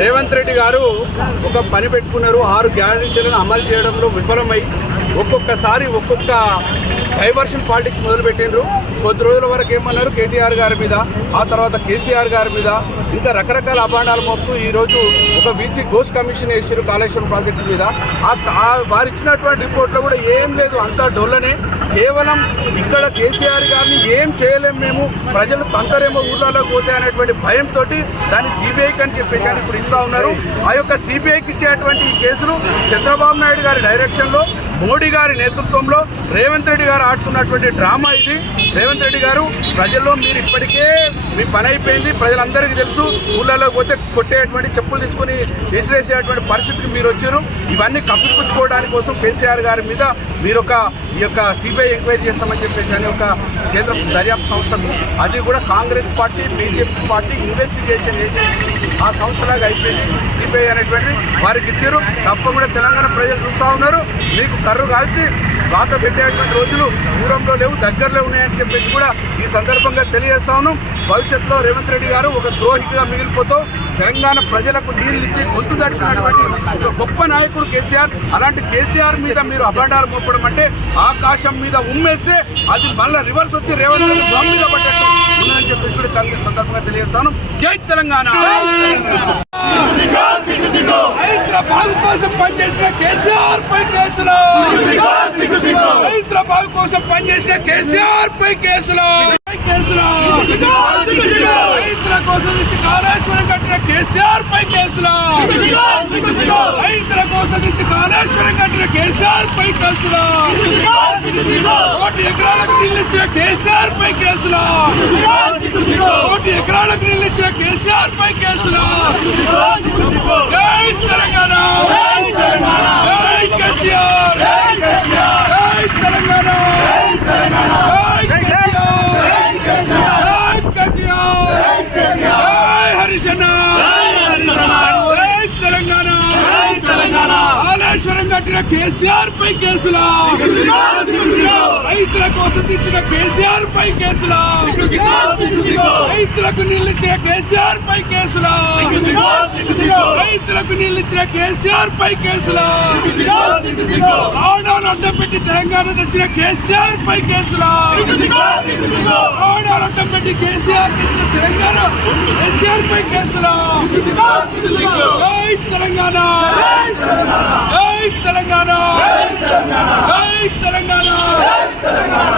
రేవంత్ రెడ్డి గారు ఒక పని పెట్టుకున్నారు. ఆరు గ్యారంటీలను అమలు చేయడంలో విఫలమై ఒక్కొక్కసారి ఒక్కొక్క డైవర్షన్ పాలిటిక్స్ మొదలుపెట్టినరు కొద్ది రోజుల వరకు ఏమన్నారు? కేటీఆర్ గారి మీద ఆ తర్వాత కేసీఆర్ గారి మీద ఇంకా రకరకాల అభాండాలు మోపుతూ ఈరోజు ఒక బీసీ గోస్ కమిషన్ వేసారు కాళేశ్వరం ప్రాజెక్టు మీద. వారు ఇచ్చినటువంటి రిపోర్ట్లో కూడా ఏం లేదు అంతా డొల్లనే. కేవలం ఇక్కడ కేసీఆర్ గారిని ఏం చేయలేం మేము ప్రజలు తంతరేమో ఊర్లలో పోతే అనేటువంటి భయంతో దాన్ని సిబిఐకి అని చెప్పేసి అని ఇప్పుడు ఇస్తూ ఉన్నారు. ఆ యొక్క సిబిఐకి ఇచ్చేటువంటి కేసులు చంద్రబాబు నాయుడు గారి డైరెక్షన్లో మోడీ గారి నేతృత్వంలో రేవంత్ రెడ్డి గారు ఆడుతున్నటువంటి డ్రామా ఇది. రేవంత్ రెడ్డి గారు ప్రజల్లో మీరు ఇప్పటికే మీ పని అయిపోయింది. ప్రజలందరికీ తెలుసు ఊళ్ళలో పోతే కొట్టేటువంటి చెప్పులు తీసుకొని విసిరేసేటువంటి పరిస్థితికి మీరు వచ్చారు. ఇవన్నీ కప్పిపుచ్చుకోవడానికి కోసం కేసీఆర్ గారి మీద మీరు ఒక ఈ యొక్క సిబిఐ ఎంక్వైరీ చేస్తామని చెప్పేసి అని ఒక కేంద్ర దర్యాప్తు సంస్థకు అది కూడా Congress party BJP party investigation agency ఆ సంస్థలాగా అయిపోయింది. సిబిఐ అనేటువంటి వారికి ఇచ్చారు. తప్పకుండా తెలంగాణ ప్రజలు చూస్తూ ఉన్నారు. మీకు కర్రు కాల్చి వాత పెట్టేటువంటి రోజులు దూరంలో లేవు దగ్గరలో ఉన్నాయని చెప్పేసి కూడా ఈ సందర్భంగా తెలియజేస్తా ఉన్నాం. భవిష్యత్తులో రేవంత్ రెడ్డి గారు ఒక ద్రోహిగా మిగిలిపోతూ తెలంగాణ ప్రజలకు నీళ్ళు ఇచ్చి గొంతు దడిపినటువంటి ఒక గొప్ప నాయకుడు కేసీఆర్. అలాంటి కేసీఆర్ మీద మీరు అభండాలు మోపడం అంటే ఆకాశం మీద ఉమ్మేస్తే అది మళ్ళీ రివర్స్ వచ్చి రేవంత్ రెడ్డి బాంబు మీద పడ్డట్టు చెప్పేసి కూడా కాంగ్రెస్ సందర్భంగా తెలియజేస్తాను జై తెలంగాణ! హైదరాబాద్ కోసం పనిచేసిన కేసీఆర్ పై కేసులు కోసం పనిచేసిన కేసీఆర్ పై కేసులో. రైతుల కోసం ఇచ్చి కాళేశ్వరం కట్టిన కేసీఆర్ పై కేసులు. రైతుల కోసం ఇచ్చి కాళేశ్వరం కట్టిన కేసీఆర్ పై కేసులు. కోటి ఎకరాలకు నీళ్ళు కేసీఆర్ పై కేసులో. కోటి ఎకరాలకు నీళ్ళు కేసీఆర్ పై కేసులు జై తెలంగాణ జై కేసీఆర్ జై తెలంగాణ జై కేసీఆర్ జై కేసీఆర్ జై హరిశన్న జై తెలంగాణ కాళేశ్వరం కట్టిన కేసీఆర్ పై కేసుల? రైతుల కోసం తెచ్చిన కేసీఆర్ పై కేసుల? రైతులకు నిలిచిన కేసీఆర్ పై కేసుల? రైతులకు నిలిచిన కేసీఆర్ పై కేసుల? ఆడాలు అడ్డం పెట్టి తెలంగాణ తెచ్చిన కేసీఆర్ పై కేసుల? ఆడాలు అడ్డం పెట్టి కేసీఆర్ తెచ్చిన తెలంగాణ కేసీఆర్ పై కేసుల? జై తెలంగాణ! తెలంగాణ! తెలంగాణ!